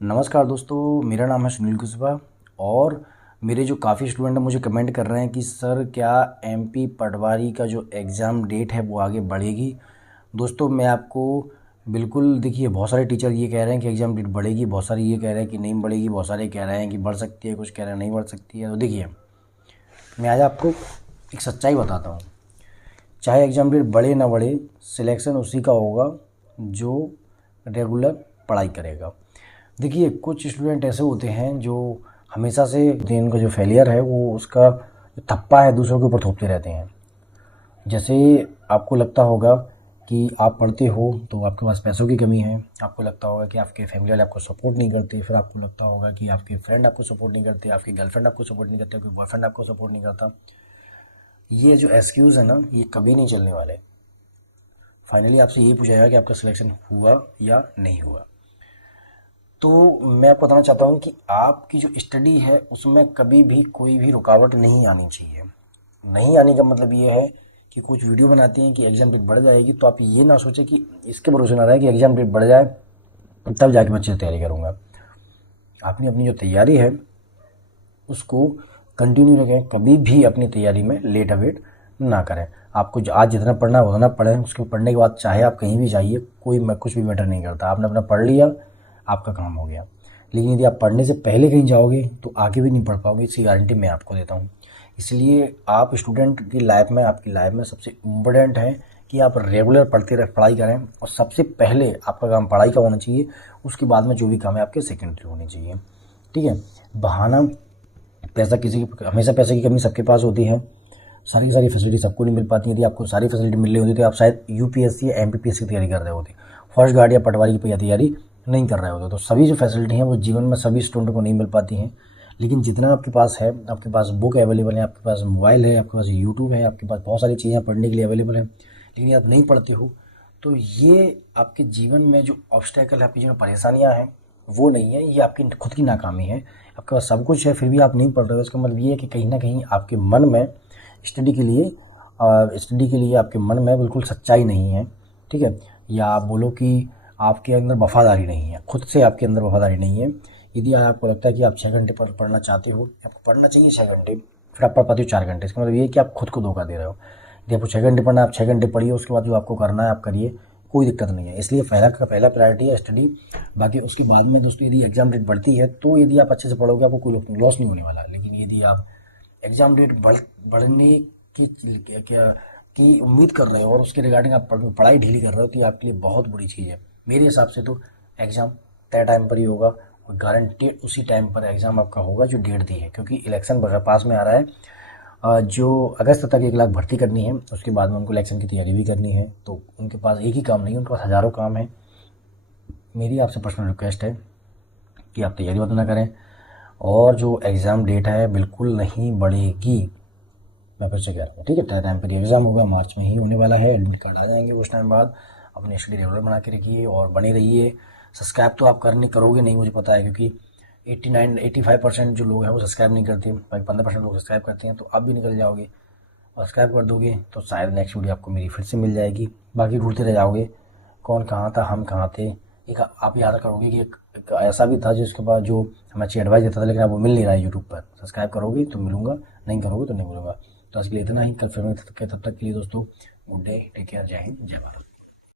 नमस्कार दोस्तों, मेरा नाम है सुनील कुशवाहा और मेरे जो काफ़ी स्टूडेंट हैं मुझे कमेंट कर रहे हैं कि सर क्या एमपी पटवारी का जो एग्ज़ाम डेट है वो आगे बढ़ेगी। दोस्तों मैं आपको बिल्कुल देखिए, बहुत सारे टीचर ये कह रहे हैं कि एग्ज़ाम डेट बढ़ेगी, बहुत सारे ये कह रहे हैं कि नहीं बढ़ेगी, बहुत सारे कह रहे हैं कि बढ़ सकती है, कुछ कह रहे हैं नहीं बढ़ सकती है। तो देखिए, मैं आज आपको एक सच्चाई बताता हूँ। चाहे एग्ज़ाम डेट बढ़े ना बढ़े, सिलेक्शन उसी का होगा जो रेगुलर पढ़ाई करेगा। देखिए, कुछ स्टूडेंट ऐसे होते हैं जो हमेशा से उनका जो फेलियर है वो उसका जो थप्पा है दूसरों के ऊपर थोपते रहते हैं। जैसे आपको लगता होगा कि आप पढ़ते हो तो आपके पास पैसों की कमी है, आपको लगता होगा कि आपके फैमिली वाले आपको सपोर्ट नहीं करते, फिर आपको लगता होगा कि आपके फ्रेंड आपको सपोर्ट नहीं करते, आपकी गर्लफ्रेंड आपको सपोर्ट नहीं करते, आपके बॉयफ्रेंड आपको सपोर्ट नहीं करता। ये जो एक्सक्यूज़ है ना, ये कभी नहीं चलने वाले। फाइनली आपसे यही पूछा जाएगा कि आपका सिलेक्शन हुआ या नहीं हुआ। तो मैं आपको बताना चाहता हूँ कि आपकी जो स्टडी है उसमें कभी भी कोई भी रुकावट नहीं आनी चाहिए। नहीं आने का मतलब ये है कि कुछ वीडियो बनाते हैं कि एग्ज़ाम डेट बढ़ जाएगी, तो आप ये ना सोचें कि इसके भरोसे ना रहे कि एग्ज़ाम डेट बढ़ जाए तब जाके मैं अच्छे से तैयारी करूँगा। आपने अपनी जो तैयारी है उसको कंटिन्यू रखें, कभी भी अपनी तैयारी में लेट अवेट ना करें। आपको आज जितना पढ़ना है उतना पढ़ें, उसके पढ़ने के बाद चाहे आप कहीं भी जाइए, कुछ भी मैटर नहीं करता। आपने अपना पढ़ लिया, आपका काम हो गया। लेकिन यदि आप पढ़ने से पहले कहीं जाओगे तो आगे भी नहीं पढ़ पाओगे, इसकी गारंटी मैं आपको देता हूँ। इसलिए आप स्टूडेंट की लाइफ में, आपकी लाइफ में सबसे इम्पोर्टेंट है कि आप रेगुलर पढ़ाई करें और सबसे पहले आपका काम पढ़ाई का होना चाहिए, उसके बाद में जो भी काम है आपके सेकेंडरी होने चाहिए। ठीक है। बहाना हमेशा पैसे की कमी सबके पास होती है, सारी की सारी फैसिलिटी सबको नहीं मिल पाती। यदि आपको सारी फैसिलिटी मिल रही होती तो आप शायद यूपीएससी या एमपीपीएससी की तैयारी कर रहे होते, फर्स्ट गार्ड या पटवारी की तैयारी नहीं कर रहे होते। तो सभी जो फैसिलिटी हैं वो जीवन में सभी स्टूडेंट को नहीं मिल पाती हैं। लेकिन जितना आपके पास है, आपके पास बुक अवेलेबल है, आपके पास मोबाइल है, आपके पास यूट्यूब है, आपके पास बहुत सारी चीज़ें पढ़ने के लिए अवेलेबल है, लेकिन आप नहीं पढ़ते हो, तो ये आपके जीवन में जो ऑब्स्टेकल है, आपकी जो परेशानियाँ हैं वो नहीं है, ये आपकी खुद की नाकामी है। आपके पास सब कुछ है फिर भी आप नहीं पढ़ रहे हो, इसका मतलब ये है कि कहीं ना कहीं आपके मन में स्टडी के लिए आपके मन में बिल्कुल सच्चाई नहीं है। ठीक है। या आप बोलो कि आपके अंदर वफादारी नहीं है, खुद से आपके अंदर वफादारी नहीं है। यदि आपको लगता है कि आप 6 घंटे पढ़ना चाहते हो, आपको पढ़ना चाहिए 6 घंटे, फिर आप पढ़ पाते हो 4 घंटे, इसका मतलब ये है कि आप खुद को धोखा दे रहे हो। यदि आपको 6 घंटे पढ़ना है, आप 6 घंटे पढ़िए, उसके बाद जो आपको करना है आप करिए, कोई दिक्कत नहीं है। इसलिए पहला प्रायोरिटी है स्टडी। बाकी उसके बाद में दोस्तों यदि एग्जाम डेट बढ़ती है तो यदि आप अच्छे से पढ़ोगे आपको कोई लॉस नहीं होने वाला। लेकिन यदि आप एग्जाम डेट बढ़ने की क्या की उम्मीद कर रहे हो और उसके रिगार्डिंग आप पढ़ाई ढीली कर रहे हो, तो ये आपके लिए बहुत बुरी चीज़ है। मेरे हिसाब से तो एग्ज़ाम तय टाइम पर ही होगा और गारंटेड उसी टाइम पर एग्ज़ाम आपका होगा जो डेट दी है, क्योंकि इलेक्शन पास में आ रहा है। जो अगस्त तक 1 लाख भर्ती करनी है, उसके बाद में उनको इलेक्शन की तैयारी भी करनी है, तो उनके पास एक ही काम नहीं है, उनके पास हज़ारों काम है। मेरी आपसे पर्सनल रिक्वेस्ट है कि आप तैयारी मत ना करें, और जो एग्ज़ाम डेट है बिल्कुल नहीं बढ़ेगी। मैं फिर से कह रहा हूँ, ठीक है। तय टाइम पर एग्ज़ाम होगा, मार्च में ही होने वाला है, एडमिट कार्ड आ जाएंगे उस टाइम बाद। अपनी स्टडी रेगुलर बना के रखिए और बने रहिए। सब्सक्राइब तो आप करोगे नहीं, मुझे पता है, क्योंकि 85% जो लोग हैं वो सब्सक्राइब नहीं करते, 15% लोग सब्सक्राइब करते हैं। तो आप भी निकल जाओगे, सब्सक्राइब कर दोगे तो शायद नेक्स्ट वीडियो आपको मेरी फिर से मिल जाएगी। बाकी ढूंढते रह जाओगे कौन कहाँ था, हम कहाँ थे। एक आप याद करोगे कि एक ऐसा भी था जिसके पास जो हमें अच्छी एडवाइस देता था, लेकिन अब वो मिल नहीं रहा है यूट्यूब पर। सब्सक्राइब करोगे तो मिलूंगा, नहीं करोगे तो नहीं मिलूंगा। तो आज के लिए इतना ही, कल फिर तब तक के लिए दोस्तों गुड डे, टेक केयर, जय हिंद, जय भारत।